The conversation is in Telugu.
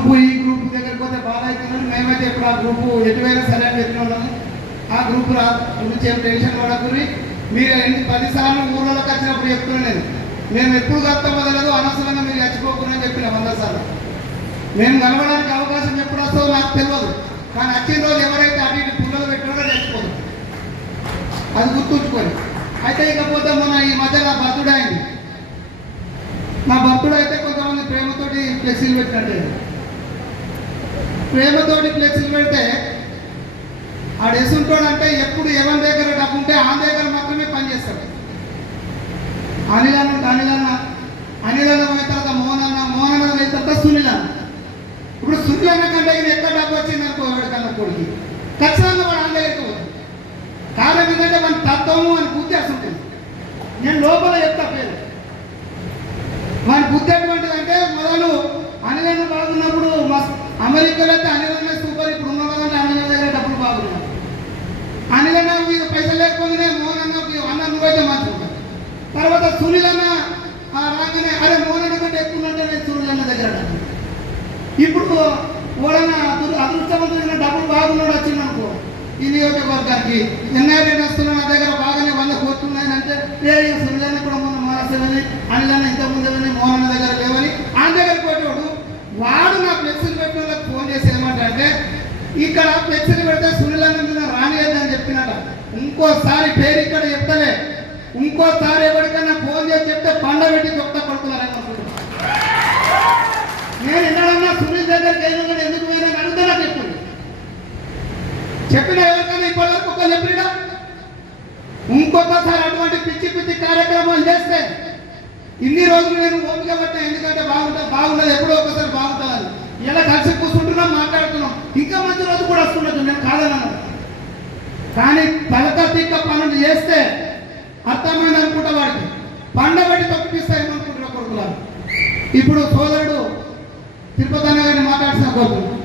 గ్రూపు ఈ గ్రూప్ దగ్గరికి పోతే బాగా అవుతున్నాను. మేమైతే ఇప్పుడు ఆ గ్రూపు ఎటువైనా సరే అని చెప్పిన ఉన్నాము. ఆ గ్రూపు గురించి ఏం టెన్షన్ పడకూరి. మీరు 10 సార్లు ఊళ్ళోకి వచ్చినప్పుడు చెప్తున్నాను మేము ఎప్పుడు కలుస్తామో తెలియదు, అనవసరంగా మీరు చచ్చిపోకుండా చెప్పిన 100 సార్లు. మేము కలవడానికి అవకాశం ఎప్పుడు వస్తుందో నాకు తెలియదు, కానీ వచ్చిన రోజు ఎవరైతే అటు ఇటు పుల్లలు పెట్టినారో చచ్చిపోదు, అది గుర్తుంచుకొని. అయితే ఇకపోతే మన ఈ మధ్య నా బర్త్డే అయింది. నా బర్త్డే అయితే కొంతమంది ప్రేమతోటి ఫ్లెక్సీలు పెట్టినట్టే. ప్రేమతోటి ఫ్లెక్సీలు పెడితే ఆడు ఎసుంటాడు అంటే ఎప్పుడు ఎవరి దగ్గర డబ్బు ఉంటే ఆ దగ్గర మాత్రమే పనిచేస్తాడు. అనిలన్న పోయిన తర్వాత మోహనన్న పోయిన తర్వాత సునీలన్న. ఇప్పుడు సునీలన్న కంటే ఎక్కడ డబ్బు వచ్చింది అనుకో ఎవరికన్నా కొడుకు ఖచ్చితంగా వాడు ఆ దగ్గరికి పోతుంది. కారణం ఏంటంటే మన తత్వము అని బుద్ధి అసలు నేను లోపల చెప్తా పేరు. మన బుద్ధి ఎటువంటిది అంటే మొదలు అనిలన్న బాగున్నప్పుడు అమెరికాలో అయితే అనిలన్న సూపర్. ఇప్పుడు ఉన్న వాళ్ళంటే అనిలన్న దగ్గర డబ్బులు బాగున్నాయి. అనిలన్న మీద పైసలు లేకపోతేనే మోహనన్న అన్న నువ్వైతే మంచిగా. తర్వాత సునీలన్న రాగానే అరే మోహనన్న కంటే ఎక్కువ ఉంటే నేను సునీలన్న దగ్గర. ఇప్పుడు ఓడన్నా అదృష్టవంతుడైన డబ్బులు బాగున్నాడు వచ్చింది అనుకో ఈ నియోజకవర్గానికి ఎన్ఐటీ వస్తున్నా నా దగ్గర బాగానే 100 కోట్లు ఉన్నాయని అంటే సునీలన్న కూడా మొన్న మారాసేవని అనిలన్న ఇంతకుముందేమని మోహనన్న దగ్గర లేవని ఆయన దగ్గరికి పోయేవాడు. వాడు నా ఫ్లెక్సీలు పెట్టిన వాళ్ళకి ఫోన్ చేసి ఏమంటే ఇక్కడ ఫ్లెక్సీలు పెడితే సునీలన్న మీద రానియద్దని చెప్పినట. ఇంకోసారి పేరు ఇక్కడ చెప్తలే, ఇంకోసారి ఎవరికైనా ఫోన్ చేసి చెప్తే పండ పెట్టి దొక్క పడుతున్నారనుకుంటున్నాను. నేను ఎన్నడన్నా సునీల్ దగ్గరికి అయినా ఎందుకు పోయినా అడుగుతున్నా చెప్పండి. చెప్పిన ఎవరికైనా ఇప్పటివరకు ఒక చెప్పినా ఇంకొకసారి అటువంటి పిచ్చి కార్యక్రమాలు చేస్తే ఇన్ని రోజులు నేను ఓపిక పట్టినా. ఎందుకంటే బాగుంటుంది ఎప్పుడో ఒకసారి బాగుంటుందని. ఇలా కలిసి కూర్చుంటున్నాం, మాట్లాడుతున్నాం. ఇంకా మంచి రోజు కూడా వస్తున్నట్టు నేను కాదన్నాను. కానీ పలక తిక్క పనులు చేస్తే అర్థమైంది అనుకుంటా వాడికి పండబెట్టి తప్పిస్తాయేమనుకుంటున్నా కొడుకులారు. ఇప్పుడు సోదరుడు తిరుపతి అన్న గారిని మాట్లాడుతున్నా కోరుతున్నాను.